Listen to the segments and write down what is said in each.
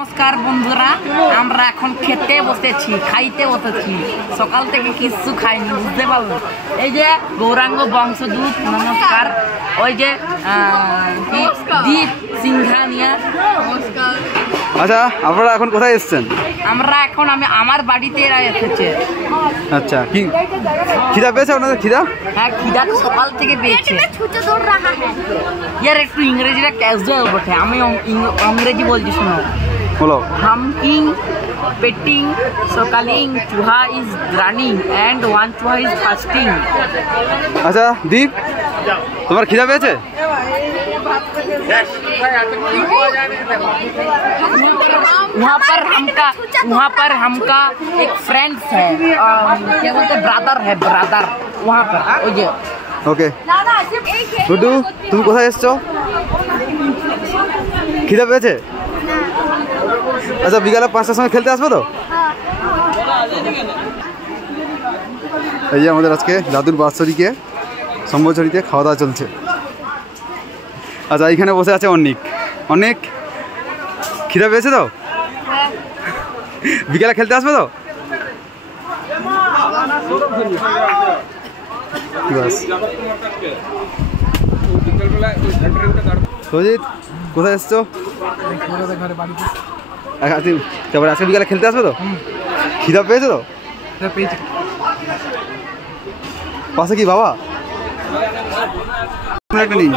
নমস্কার বন্ধুরা, আমরা এখন খেতে বসেছি, খাইতে বসেছি। সকাল থেকে কিছু খাইনি, বুঝতে পারলো। এই যে গৌরাঙ্গ বংশদূত নমস্কার, ওই যে দীপ সিংহানিয়া। আচ্ছা, আপনারা এখন কোথায় এসেছেন? আমরা এখন আমার বাড়িতে এরা এসেছে। আচ্ছা, কি খিদা পেয়েছে আপনাদের? খিদা? হ্যাঁ, খিদা সকাল থেকে পেয়েছে। ইয়ার একটু ইংরেজিটা ক্যাজুয়াল বটে, আমি ইংরেজি বলছি, শোনো। বলো। হামকিং, পেটিং, সকালিং, chuha is running and one chuha is fasting. আচ্ছা দীপ, তোমার খিদা পেয়েছে? वहाँ पर हमका एक फ्रेंड्स है, क्या बोलते हैं, ब्रदर वहाँ पर। ওকে। গুড্ডু, তুমি কোথায় এসছো? খিদা পেয়েছে? আচ্ছা, বিকালে 5টার সময় খেলতে আসবে তো? এই যে আমাদের আজকে দাদুর বাৎসরিকে সম্বলছড়িতে খাওয়া দাওয়া চলছে। আচ্ছা, এইখানে বসে আছে অনেক খিদা পেয়েছে তো? বিকালে খেলতে আসবে তো? সজিত, কোথায় এসছো? তারপরে আজকে বিকালে খেলতে আসবে তো? খিদা পেয়েছে তো? পাশে কি বাবা? নেই।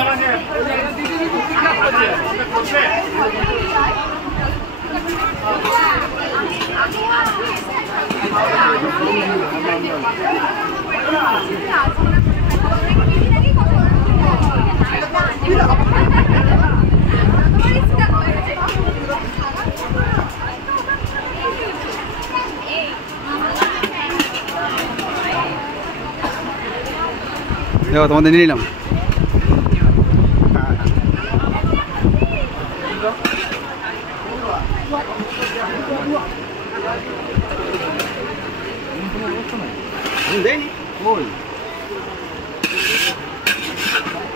দেখো, তোমাদের নিয়ে নিলাম।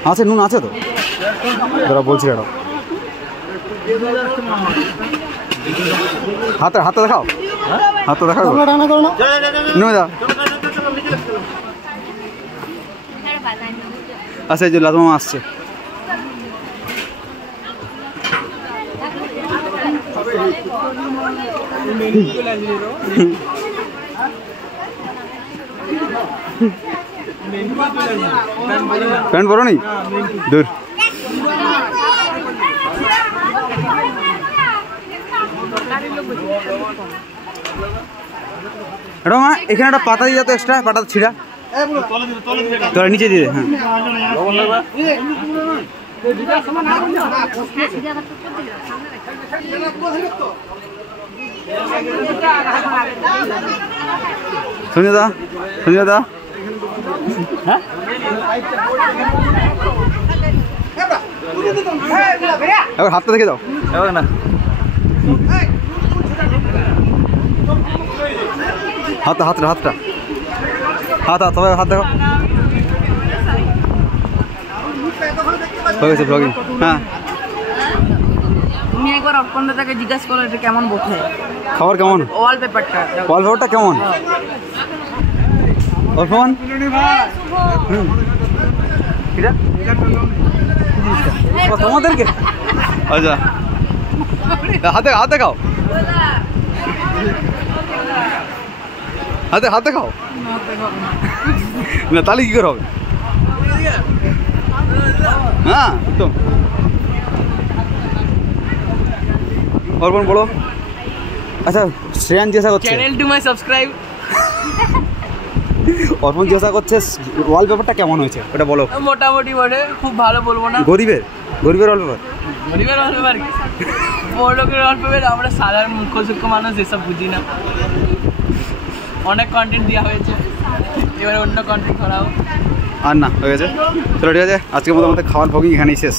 আছে, নুন আছে তো? দাঁড়া, বলছি দাঁড়াও। হাতে দেখাও, হাতে দেখাও। নুন দা। আচ্ছা, এই যে লাদু মামা আসছে। প্যান্ট পরো নি? দূর। মা, এখানে একটা পাতা দিয়ে যাতো, এক্সট্রা পাতা ছিঁড়া তোরা নিচে দিয়ে। হ্যাঁ, সঞ্জয় দা, এবার হাতটা দেখে দাও। না, হাতটা সবাই হাত দেখো। হয়ে গেছে ব্লগিং। হ্যাঁ, তুমি একবার অর্পণদাকে জিজ্ঞাসা করো এটা কেমন বটে, খাবার কেমন, ওয়ালপেপারটা কেমন? অর্পণ, তোমাদেরকে? আচ্ছা, হাতে খাও, হাতে খাও না, তাহলে কি করে হবে? হ্যাঁ, একদম। অর্পণ বলো। আচ্ছা, শ্রেয়ান জিজ্ঞাসা করছে, চ্যানেল টু মাই সাবস্ক্রাইব। অর্পণ জিজ্ঞাসা করছে ওয়ালপেপারটা কেমন হয়েছে, ওটা বলো। মোটামুটি বলে, খুব ভালো বলবো না। গরিবের ওয়ালপেপার, বড় লোকের ওয়ালপেপার। আমরা সাধারণ মুখ্য মানুষ এসব বুঝি না। অনেক কন্টেন্ট দেওয়া হয়েছে, এবারে অন্য কন্টেন্ট করা হোক। আর না, হয়ে গেছে। চলো, ঠিক আছে, আজকের মতো আমাদের খাওয়ার ভোগিং এখানেই শেষ।